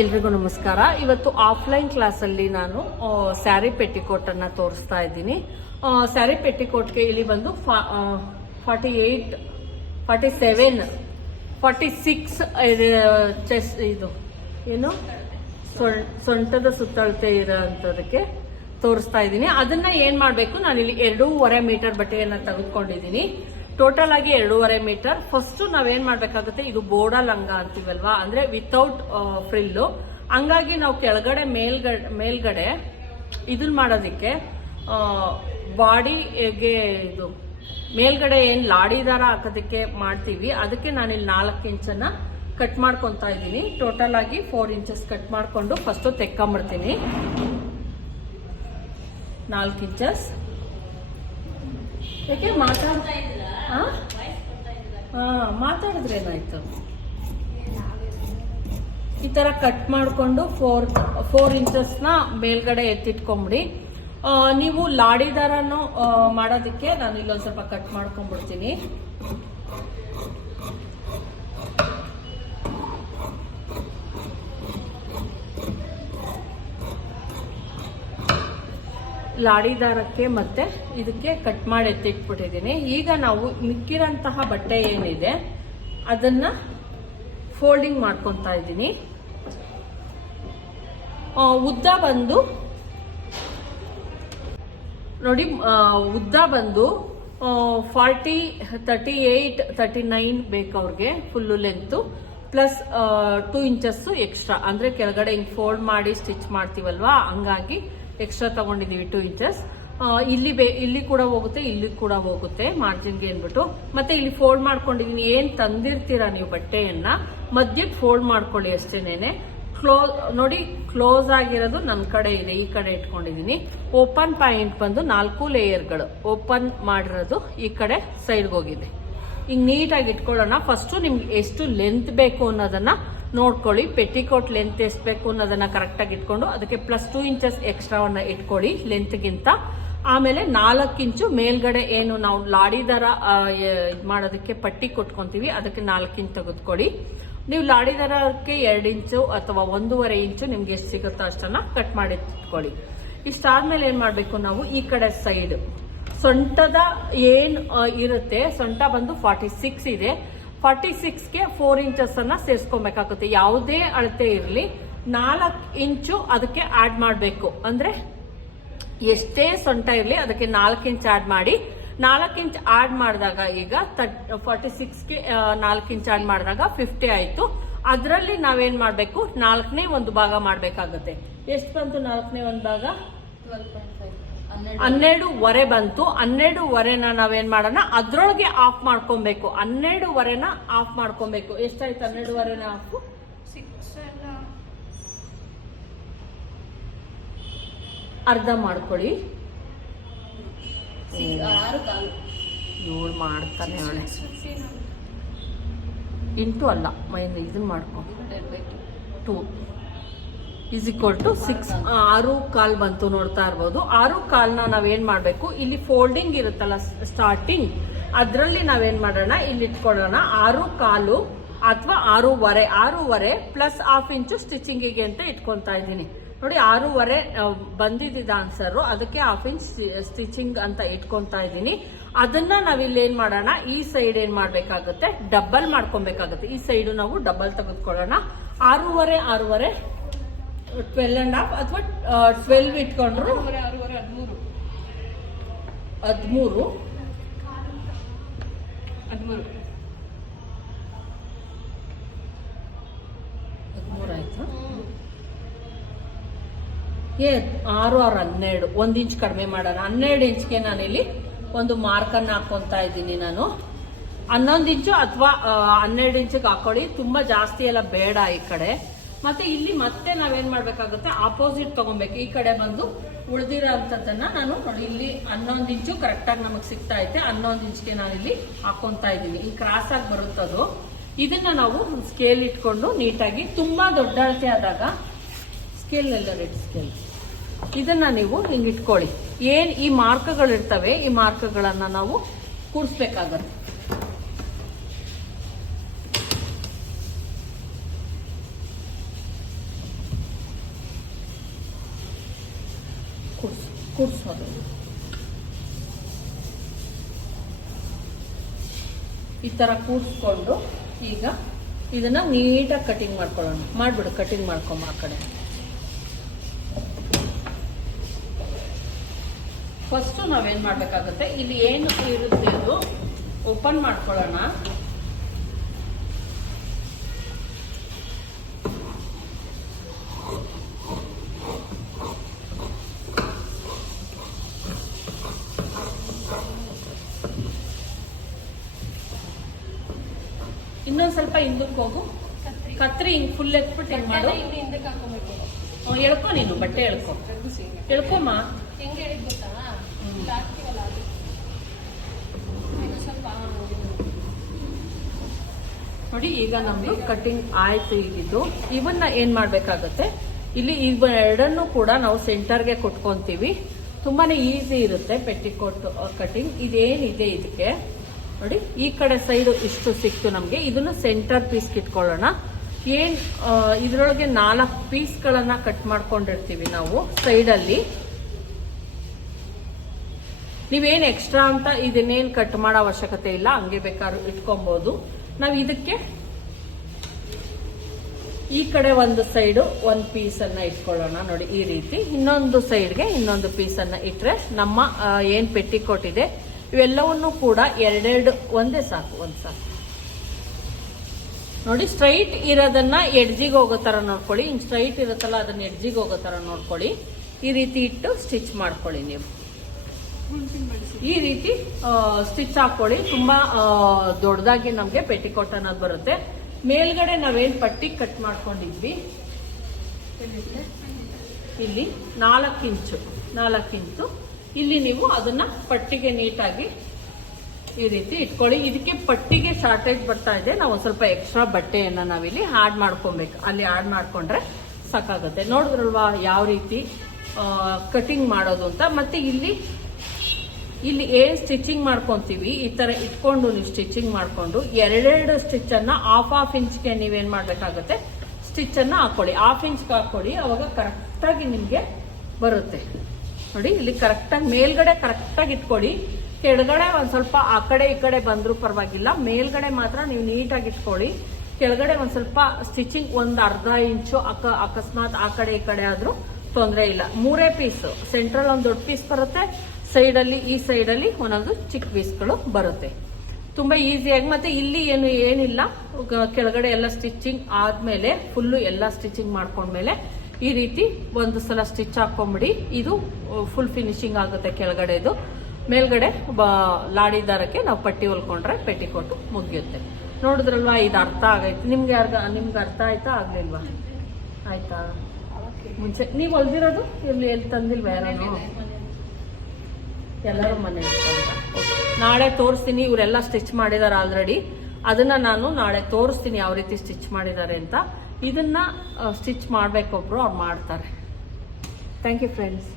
ಎಲ್ರಿಗೂ ನಮಸ್ಕಾರ. ಇವತ್ತು ಆಫ್ಲೈನ್ ಕ್ಲಾಸಲ್ಲಿ ನಾನು ಸ್ಯಾರಿ ಪೆಟ್ಟಿಕೋಟನ್ನು ತೋರಿಸ್ತಾ ಇದ್ದೀನಿ. ಸ್ಯಾರಿ ಪೆಟ್ಟಿಕೋಟ್ಗೆ ಇಲ್ಲಿ ಬಂದು forty eight forty seven, forty six chest, ಇದು, ಏನು? ಸೊಂಟದ ಸುತ್ತಳತೆ ಇರೋಂಥದಕ್ಕೆ ತೋರಿಸ್ತಾ ಇದ್ದೀನಿ. ಅದನ್ನ ಏನು ಮಾಡಬೇಕು? ನಾನು ಇಲ್ಲಿ ಎರಡೂವರೆ ಮೀಟರ್ ಬಟ್ಟೆಯನ್ನು ತೆಗೆದುಕೊಂಡಿದ್ದೀನಿ. ಟೋಟಲ್ ಆಗಿ ಎರಡೂವರೆ ಮೀಟರ್. ಫಸ್ಟ್ ನಾವೇನ್ ಮಾಡ್ಬೇಕಾಗುತ್ತೆ? ಇದು ಬೋರ್ಡ ಲಂಗ ಅಂತೀವಲ್ವಾ? ಅಂದ್ರೆ ವಿತೌಟ್ ಫ್ರಿಲ್ಲು ಹಂಗಾಗಿ ನಾವು ಕೆಳಗಡೆ ಮೇಲ್ಗಡೆ ಮೇಲ್ಗಡೆ ಇದನ್ನ ಮಾಡೋದಕ್ಕೆ ಬಾಡಿಗೆ ಇದು, ಮೇಲ್ಗಡೆ ಏನ್ ಲಾಡಿ ದಾರ ಹಾಕೋದಕ್ಕೆ ಮಾಡ್ತೀವಿ. ಅದಕ್ಕೆ ನಾನು ಇಲ್ಲಿ ನಾಲ್ಕು ಇಂಚನ್ನ ಕಟ್ ಮಾಡ್ಕೊಂತಾ ಇದ್ದೀನಿ. ಟೋಟಲ್ ಆಗಿ ಫೋರ್ ಇಂಚಸ್ ಕಟ್ ಮಾಡ್ಕೊಂಡು ಫಸ್ಟ್ ತೆಕ್ಕೊಂಬಿಡ್ತೀನಿ. ನಾಲ್ಕು ಇಂಚಸ್ ಯಾಕೆ ಮಾತಾಡ್ತಾ ಹಾ? ಮಾತಾಡಿದ್ರೆ ಏನಾಯ್ತು? ಈ ತರ ಕಟ್ ಮಾಡಿಕೊಂಡು ಫೋರ್ ಫೋರ್ ಇಂಚಸ್ನ ಮೇಲ್ಗಡೆ ಎತ್ತಿಟ್ಕೊಂಬಿಡಿ. ನೀವು ಲಾಡಿ ದಾರನು ಮಾಡೋದಕ್ಕೆ ನಾನು ಇಲ್ಲೊಂದು ಸ್ವಲ್ಪ ಕಟ್ ಮಾಡ್ಕೊಂಡ್ಬಿಡ್ತೀನಿ. ಲಾಡಿ ದಾರಕ್ಕೆ ಮತ್ತೆ ಇದಕ್ಕೆ ಕಟ್ ಮಾಡಿ ಎತ್ತಿಟ್ಬಿಟ್ಟಿದ್ದೀನಿ. ಈಗ ನಾವು ಮಿಕ್ಕಿರಂತಹ ಬಟ್ಟೆ ಏನಿದೆ, ಅದನ್ನ ಫೋಲ್ಡಿಂಗ್ ಮಾಡ್ಕೊತಾ ಇದ್ದೀನಿ. ಉದ್ದ ಬಂದು, ನೋಡಿ ಉದ್ದ ಬಂದು forty thirty eight thirty nine ಬೇಕು ಅವ್ರಿಗೆ full length plus two inches extra ಅಂದ್ರೆ ಕೆಳಗಡೆ ಹಿಂಗೆ ಫೋಲ್ಡ್ ಮಾಡಿ ಸ್ಟಿಚ್ ಮಾಡ್ತೀವಲ್ವಾ? ಹಂಗಾಗಿ ಎಕ್ಸ್ಟ್ರಾ ತಗೊಂಡಿದ್ದೀವಿ ಟೂ ಇಂಚಸ್ ಇಲ್ಲಿ ಬೇ, ಇಲ್ಲಿ ಕೂಡ ಹೋಗುತ್ತೆ, ಇಲ್ಲಿ ಕೂಡ ಹೋಗುತ್ತೆ ಮಾರ್ಜಿನ್ಗೆ ಅಂದ್ಬಿಟ್ಟು ಮತ್ತೆ ಇಲ್ಲಿ ಫೋಲ್ಡ್ ಮಾಡ್ಕೊಂಡಿದೀನಿ, ಏನ್ ತಂದಿರ್ತೀರಾ ನೀವು ಬಟ್ಟೆಯನ್ನ? ಮಧ್ಯಕ್ಕೆ ಫೋಲ್ಡ್ ಮಾಡ್ಕೊಳ್ಳಿ ಅಷ್ಟೇನೆ ಕ್ಲೋಸ್ ನೋಡಿ ಕ್ಲೋಸ್ ಆಗಿರೋದು ನನ್ನ ಕಡೆ ಇದೆ, ಈ ಕಡೆ ಇಟ್ಕೊಂಡಿದೀನಿ. ಓಪನ್ ಪಾಯಿಂಟ್ ಬಂದು ನಾಲ್ಕು ಲೇಯರ್ಗಳು ಓಪನ್ ಮಾಡಿರೋದು ಈ ಕಡೆ ಸೈಡ್ಗೆ ಹೋಗಿದೆ. ಈಗ ನೀಟಾಗಿ ಇಟ್ಕೊಳ್ಳೋಣ. ಫಸ್ಟ್ ನಿಮ್ಗೆ ಎಷ್ಟು ಲೆಂತ್ ಬೇಕು ಅನ್ನೋದನ್ನ ನೋಡ್ಕೊಳ್ಳಿ ಪೆಟಿಕೋಟ್ ಲೆಂತ್ ಎಷ್ಟು ಬೇಕು ಅನ್ನೋದನ್ನ ಕರೆಕ್ಟಾಗಿ ಇಟ್ಕೊಂಡು ಅದಕ್ಕೆ ಪ್ಲಸ್ ಟೂ ಇಂಚಸ್ ಎಕ್ಸ್ಟ್ರಾವನ್ನ ಇಟ್ಕೊಳ್ಳಿ ಲೆಂತ್ಗಿಂತ ಆಮೇಲೆ ನಾಲ್ಕು ಇಂಚು ಮೇಲ್ಗಡೆ ಏನು ನಾವು ಲಾಡಿ ದರ ಇದು ಮಾಡೋದಕ್ಕೆ ಪಟ್ಟಿ ಕೊಟ್ಕೊಂತೀವಿ, ಅದಕ್ಕೆ ನಾಲ್ಕು ಇಂಚ್ ತೆಗೆದುಕೊಳ್ಳಿ. ನೀವು ಲಾಡಿ ದರಕ್ಕೆ ಎರಡು ಇಂಚು ಅಥವಾ ಒಂದೂವರೆ ಇಂಚು ನಿಮ್ಗೆ ಎಷ್ಟು ಸಿಗುತ್ತೋ ಅಷ್ಟನ್ನ ಕಟ್ ಮಾಡಿ ಇಟ್ಕೊಳ್ಳಿ. ಇಷ್ಟಾದ್ಮೇಲೆ ಏನ್ ಮಾಡ್ಬೇಕು ನಾವು ಈ ಕಡೆ ಸೈಡ್ ಸೊಂಟದ ಏನ್ ಇರುತ್ತೆ, ಸೊಂಟ ಬಂದು ಫಾರ್ಟಿ ಸಿಕ್ಸ್ ಇದೆ. ಫಾರ್ಟಿ ಸಿಕ್ಸ್ಗೆ ಫೋರ್ ಇಂಚಸ್ ಅನ್ನ ಸೇರಿಸ್ಕೊಬೇಕಾಗುತ್ತೆ. ಯಾವುದೇ ಅಳತೆ ಇರಲಿ, ನಾಲ್ಕು ಇಂಚು ಅದಕ್ಕೆ ಆಡ್ ಮಾಡಬೇಕು. ಅಂದ್ರೆ ಎಷ್ಟೇ ಸೊಂಟ ಇರಲಿ ಅದಕ್ಕೆ ನಾಲ್ಕು ಇಂಚ್ ಆಡ್ ಮಾಡಿ. ನಾಲ್ಕು ಇಂಚ್ ಆಡ್ ಮಾಡಿದಾಗ ಈಗ ಫಾರ್ಟಿ ಸಿಕ್ಸ್ಗೆ ನಾಲ್ಕು ಇಂಚ್ ಆಡ್ ಮಾಡಿದಾಗ ಫಿಫ್ಟಿ ಆಯ್ತು. ಅದರಲ್ಲಿ ನಾವೇನ್ ಮಾಡಬೇಕು? ನಾಲ್ಕನೇ ಒಂದು ಭಾಗ ಮಾಡಬೇಕಾಗುತ್ತೆ. ಎಷ್ಟು ಬಂತು ನಾಲ್ಕನೇ ಒಂದು ಭಾಗ? ಹನ್ನೆರಡುವರೆ ಬಂತು. ಹನ್ನೆರಡುವರೆನ ನಾವೇನ್ ಮಾಡೋಣ? ಅದ್ರೊಳಗೆ ಆಫ್ ಮಾಡ್ಕೊಬೇಕು. ಹನ್ನೆರಡುವರೆನ ಆಫ್ ಮಾಡ್ಕೊಬೇಕು. ಎಷ್ಟಾಯ್ತು ಹನ್ನೆರಡುವರೆನ ಆಫ್ ಅರ್ಧ ಮಾಡ್ಕೊಳ್ಳಿ. ಇವಳು ಮಾಡ್ತಾನೆ ಅವಳೆ. ಇಂಟು ಅಲ್ಲ. ಮೈನ್ ಇದನ್ನ ಮಾಡ್ಕೊಂಡು two is equal to six ಆರು ಕಾಲ್ ಬಂತು ನೋಡ್ತಾ ಇರ್ಬೋದು. ಆರು ಕಾಲ್ನ ನಾವೇನ್ ಮಾಡ್ಬೇಕು? ಇಲ್ಲಿ ಫೋಲ್ಡಿಂಗ್ ಇರುತ್ತಲ್ಲ ಸ್ಟಾರ್ಟಿಂಗ್ ಅದರಲ್ಲಿ ನಾವೇನ್ ಮಾಡೋಣ? ಇಲ್ಲಿ ಇಟ್ಕೊಳ್ಳೋಣ. ಆರು ಕಾಲು ಅಥವಾ ಆರೂವರೆ. ಆರೂವರೆ ಪ್ಲಸ್ ಹಾಫ್ ಇಂಚು ಸ್ಟಿಚಿಂಗಿಗೆ ಅಂತ ಇಟ್ಕೊಳ್ತಾ ಇದ್ದೀನಿ. ನೋಡಿ, ಆರೂವರೆ ಬಂದಿದ್ದ ಆನ್ಸರು ಅದಕ್ಕೆ ಹಾಫ್ ಇಂಚ್ ಸ್ಟಿಚಿಂಗ್ ಅಂತ ಇಟ್ಕೊಳ್ತಾ ಇದ್ದೀನಿ. ಅದನ್ನ ನಾವಿಲ್ಲಿ ಏನ್ ಮಾಡೋಣ? ಈ ಸೈಡ್ ಏನ್ ಮಾಡ್ಬೇಕಾಗುತ್ತೆ? ಡಬಲ್ ಮಾಡ್ಕೊಬೇಕಾಗುತ್ತೆ ಈ ಸೈಡು ನಾವು ಡಬಲ್ ತೆಗೆದುಕೊಳ್ಳೋಣ. ಆರೂವರೆ ಆರೂವರೆ ಟ್ವೆಲ್ ಅಂಡ್ ಹಾಫ್ ಅಥವಾ ಟ್ವೆಲ್ವ್ ಇಟ್ಕೊಂಡ್ರು? ಹದಿಮೂರು. ಹದಿಮೂರು. ಹದಿಮೂರು. ಆಯ್ತಾ? ಏ ಆರು ಆರು ಹನ್ನೆರಡು ಒಂದ್ ಇಂಚ್ ಕಡಿಮೆ ಮಾಡೋಣ. ಹನ್ನೆರಡು ಇಂಚ್ಗೆ ನಾನಿಲ್ಲಿ ಒಂದು ಮಾರ್ಕನ್ನು ಹಾಕೊಂತಾ ಇದ್ದೀನಿ ನಾನು. ಹನ್ನೊಂದು ಇಂಚು ಅಥವಾ ಹನ್ನೆರಡು ಇಂಚಿಗೆ ಹಾಕೊಳ್ಳಿ ತುಂಬಾ ಜಾಸ್ತಿ ಎಲ್ಲ ಬೇಡ ಈ ಕಡೆ. ಮತ್ತೆ ಇಲ್ಲಿ ಮತ್ತೆ ನಾವೇನ್ ಮಾಡ್ಬೇಕಾಗುತ್ತೆ? ಆಪೋಸಿಟ್ ತಗೊಬೇಕು. ಈ ಕಡೆ ಬಂದು ಉಳಿದಿರೋ ಅಂತದನ್ನ ನಾನು ನೋಡಿ, ಇಲ್ಲಿ ಹನ್ನೊಂದು ಇಂಚು ಕರೆಕ್ಟಾಗಿ ನಮಗೆ ಸಿಗ್ತಾ ಐತೆ. ಹನ್ನೊಂದು ಇಂಚ್ಗೆ ನಾನು ಇಲ್ಲಿ ಹಾಕೊಂತಾ ಇದ್ದೀನಿ. ಈ ಕ್ರಾಸ್ ಆಗಿ ಬರುತ್ತದು. ಇದನ್ನ ನಾವು ಸ್ಕೇಲ್ ಇಟ್ಕೊಂಡು ನೀಟಾಗಿ, ತುಂಬಾ ದೊಡ್ಡ ಅಳತೆ ಆದಾಗ ಸ್ಕೇಲ್ ಎಲ್ಲ ರೆಡ್ ಸ್ಕೇಲ್ ಇದನ್ನ ನೀವು ಹಿಂಗ್ ಇಟ್ಕೊಳ್ಳಿ ಏನ್ ಈ ಮಾರ್ಕ್ಗಳು ಇರ್ತವೆ ಈ ಮಾರ್ಕ್ಗಳನ್ನ ನಾವು ಕೂಡಿಸ್ಬೇಕಾಗತ್ತೆ. ಈ ಥರ ಕೂಡಿಸ್ಕೊಂಡು ಈಗ ಇದನ್ನ ನೀಟಾಗಿ ಕಟಿಂಗ್ ಮಾಡ್ಕೊಳ್ಳೋಣ. ಮಾಡ್ಬಿಡು ಕಟಿಂಗ್ ಮಾಡ್ಕೊಂಬ ಆ ಕಡೆ. ಫಸ್ಟು ನಾವೇನು ಮಾಡಬೇಕಾಗುತ್ತೆ? ಇಲ್ಲಿ ಏನು ಇರುತ್ತೆ ಅದು? ಓಪನ್ ಮಾಡ್ಕೊಳ್ಳೋಣ. ಇನ್ನೊಂದು ಸ್ವಲ್ಪ ಹಿಂದಕ್ಕೆ ಹೋಗು. ಕತ್ರಿ ಹಿಂಗೆ ಫುಲ್ ಎತ್ಬಿಟ್ಟು ಹೆಂಗ್ ಮಾಡು. ಹಿಂದಕ್ಕೆ ಹಾಕೊಬೇಕು. ಎಳ್ಕೊ ನೀನು ಬಟ್ಟೆ ಎಳ್ಕೊ. ಎಳ್ಕೊಮ್ಮ. ಹೆಂಗೆ ಹೇಳಿದ್ ಗೊತ್ತಾ? ಹ್ಮ್. ಹಾಕ್ತೀವಲ್ಲ ಅದು. ಇದು ಸ್ವಲ್ಪ ನೋಡಿ. ಈಗ ನಮ್ದು ಕಟಿಂಗ್ ಆಯ್ತು ಈಗಿದ್ದು ಇವನ್ನ ಏನ್ ಮಾಡ್ಬೇಕಾಗತ್ತೆ? ಇಲ್ಲಿ ಈಗ ಎರಡನ್ನು ಕೂಡ ನಾವು ಸೆಂಟರ್ಗೆ ಕೊಟ್ಕೊಂತೀವಿ. ತುಂಬಾನೇ ಈಸಿ ಇರುತ್ತೆ ಪೆಟ್ಟಿಕೋಟ್ ಕಟಿಂಗ್ ಇದೇನಿದೆ ಇದಕ್ಕೆ? ನೋಡಿ, ಈ ಕಡೆ ಸೈಡ್ ಇಷ್ಟು ಸಿಕ್ತು ನಮಗೆ. ಇದನ್ನ ಸೆಂಟರ್ ಪೀಸ್ ಇಟ್ಕೊಳ್ಳೋಣ. ಏನ್ ಇದರೊಳಗೆ ನಾಲ್ಕು ಪೀಸ್ಗಳನ್ನ ಕಟ್ ಮಾಡ್ಕೊಂಡಿರ್ತೀವಿ ನಾವು ಸೈಡಲ್ಲಿ ನೀವೇನು ಎಕ್ಸ್ಟ್ರಾ ಅಂತ ಇದನ್ನೇನ್ ಕಟ್ ಮಾಡೋ ಅವಶ್ಯಕತೆ ಇಲ್ಲ, ಹಂಗೆ ಬೇಕಾದ್ರೂ ಇಟ್ಕೊಬಹುದು ನಾವು ಇದಕ್ಕೆ ಈ ಕಡೆ ಒಂದು ಸೈಡು ಒಂದು ಪೀಸ್ ಅನ್ನ ಇಟ್ಕೊಳ್ಳೋಣ. ನೋಡಿ, ಈ ರೀತಿ ಇನ್ನೊಂದು ಸೈಡ್ಗೆ ಇನ್ನೊಂದು ಪೀಸ್ ಇಟ್ಟರೆ ನಮ್ಮ ಏನು ಏನ್ ಪೆಟ್ಟಿಕೋಟ್ ಇದೆ ಇವೆಲ್ಲವನ್ನು ಕೂಡ ಎರಡೆರಡು, ಒಂದೇ ಸಾಕು, ಒಂದು ಸಾಕು. ನೋಡಿ ಸ್ಟ್ರೈಟ್ ಇರೋದನ್ನ ಎಡ್ಜಿಗೆ ಹೋಗೋ ತರ ನೋಡ್ಕೊಳ್ಳಿ. ಇನ್ ಸ್ಟ್ರೈಟ್ ಇರುತ್ತಲ್ಲ, ಅದನ್ನ ಎಡ್ಜಿಗೆ ಹೋಗೋ ತರ ನೋಡ್ಕೊಳ್ಳಿ. ಈ ರೀತಿ ಇಟ್ಟು ಸ್ಟಿಚ್ ಮಾಡ್ಕೊಳ್ಳಿ ನೀವು. ಈ ರೀತಿ ಸ್ಟಿಚ್ ಹಾಕೊಳ್ಳಿ ತುಂಬಾ ದೊಡ್ಡದಾಗಿ ನಮಗೆ ಪೆಟಿಕೋಟ್ ಅನ್ನೋದು ಬರುತ್ತೆ. ಮೇಲ್ಗಡೆ ನಾವೇನು ಪಟ್ಟಿ ಕಟ್ ಮಾಡ್ಕೊಂಡಿದ್ವಿ? ಇಲ್ಲಿ ನಾಲ್ಕು ಇಂಚು ನಾಲ್ಕು ಇಂಚು. ಇಲ್ಲಿ ನೀವು ಅದನ್ನ ಪಟ್ಟಿಗೆ ನೀಟಾಗಿ ಈ ರೀತಿ ಇಟ್ಕೊಳ್ಳಿ. ಇದಕ್ಕೆ ಪಟ್ಟಿಗೆ ಶಾರ್ಟೇಜ್ ಬರ್ತಾ ಇದೆ. ನಾವು ಸ್ವಲ್ಪ ಎಕ್ಸ್ಟ್ರಾ ಬಟ್ಟೆಯನ್ನ ನಾವಿಲ್ಲಿ ಆಡ್ ಮಾಡ್ಕೊಬೇಕು. ಅಲ್ಲಿ ಆಡ್ ಮಾಡ್ಕೊಂಡ್ರೆ ಸಾಕಾಗುತ್ತೆ. ನೋಡಿದ್ರಲ್ವಾ ಯಾವ ರೀತಿ ಕಟಿಂಗ್ ಮಾಡೋದು ಅಂತ? ಮತ್ತೆ ಇಲ್ಲಿ ಇಲ್ಲಿ ಏನ್ ಸ್ಟಿಚಿಂಗ್ ಮಾಡ್ಕೊಂತೀವಿ? ಈ ತರ ಇಟ್ಕೊಂಡು ನೀವು ಸ್ಟಿಚಿಂಗ್ ಮಾಡ್ಕೊಂಡು ಎರಡೆರಡು ಸ್ಟಿಚ್ ಅನ್ನ ಹಾಫ್ ಹಾಫ್ ಇಂಚ್ಗೆ ನೀವೇನ್ ಮಾಡ್ಬೇಕಾಗುತ್ತೆ? ಸ್ಟಿಚ್ ಅನ್ನ ಹಾಕೊಳ್ಳಿ. ಹಾಫ್ ಇಂಚ್ ಹಾಕೊಳ್ಳಿ. ಅವಾಗ ಕರೆಕ್ಟಾಗಿ ನಿಮ್ಗೆ ಬರುತ್ತೆ. ನೋಡಿ, ಇಲ್ಲಿ ಕರೆಕ್ಟಾಗಿ ಮೇಲ್ಗಡೆ ಕರೆಕ್ಟಾಗಿ ಇಟ್ಕೊಳ್ಳಿ ಕೆಳಗಡೆ ಒಂದು ಸ್ವಲ್ಪ ಆ ಕಡೆ ಈ ಕಡೆ ಬಂದರೂ ಪರವಾಗಿಲ್ಲ. ಮೇಲ್ಗಡೆ ಮಾತ್ರ ನೀವು ನೀಟಾಗಿ ಇಟ್ಕೊಳ್ಳಿ ಕೆಳಗಡೆ ಒಂದು ಸ್ವಲ್ಪ ಸ್ಟಿಚಿಂಗ್ ಒಂದು ಅರ್ಧ ಇಂಚು ಅಕ, ಅಕಸ್ಮಾತ್ ಆ ಕಡೆ ಈ ಕಡೆ ಆದ್ರೂ ತೊಂದರೆ ಇಲ್ಲ. ಮೂರೇ ಪೀಸ್ ಸೆಂಟ್ರಲ್ ಒಂದು ದೊಡ್ಡ ಪೀಸ್ ಬರುತ್ತೆ. ಸೈಡ್ ಅಲ್ಲಿ ಈ ಸೈಡ್ ಅಲ್ಲಿ ಒಂದೊಂದು ಚಿಕ್ಕ ಪೀಸ್ಗಳು ಬರುತ್ತೆ. ತುಂಬಾ ಈಸಿಯಾಗಿ ಮತ್ತೆ ಇಲ್ಲಿ ಏನು ಏನಿಲ್ಲ. ಕೆಳಗಡೆ ಎಲ್ಲ ಸ್ಟಿಚಿಂಗ್ ಆದ್ಮೇಲೆ ಫುಲ್ಲು ಎಲ್ಲ ಸ್ಟಿಚಿಂಗ್ ಮಾಡ್ಕೊಂಡ್ಮೇಲೆ ಈ ರೀತಿ ಒಂದು ಸಲ ಸ್ಟಿಚ್ ಹಾಕೊಂಬಿಡಿ. ಇದು ಫುಲ್ ಫಿನಿಶಿಂಗ್ ಆಗುತ್ತೆ ಕೆಳಗಡೆದು ಮೇಲ್ಗಡೆ ಲಾಡಿ ದಾರಕ್ಕೆ ನಾವು ಪಟ್ಟಿ ಹೊಲ್ಕೊಂಡ್ರೆ ಪೆಟ್ಟಿಕೊಟ್ಟು ಮುಗಿಯುತ್ತೆ. ನೋಡಿದ್ರಲ್ವಾ, ಇದು ಅರ್ಥ ಆಗೈತೆ. ನಿಮ್ಗೆ ಯಾರ್ಗ, ನಿಮ್ಗೆ ಅರ್ಥ ಆಯ್ತಾ ಆಗ್ಲಿಲ್ವಾ? ಆಯ್ತಾ? ಮುಂಚೆ, ನೀವು ಹೊಲ್ದಿರೋದು ಇಲ್ಲಿ ಎಲ್ಲಿ ತಂದಿಲ್ವಾ ಯಾರು. ಎಲ್ಲರೂ ಮನೆ ನಾಳೆ ತೋರಿಸ್ತೀನಿ, ಇವರೆಲ್ಲ ಸ್ಟಿಚ್ ಮಾಡಿದಾರೆ ಆಲ್ರೆಡಿ ಅದನ್ನ ನಾನು ನಾಳೆ ತೋರಿಸ್ತೀನಿ ಯಾವ ರೀತಿ ಸ್ಟಿಚ್ ಮಾಡಿದ್ದಾರೆ ಅಂತ. ಇದನ್ನ ಸ್ಟಿಚ್ ಮಾಡ್ಬೇಕೊಬ್ರು ಅವ್ರು ಮಾಡ್ತಾರೆ. Thank you friends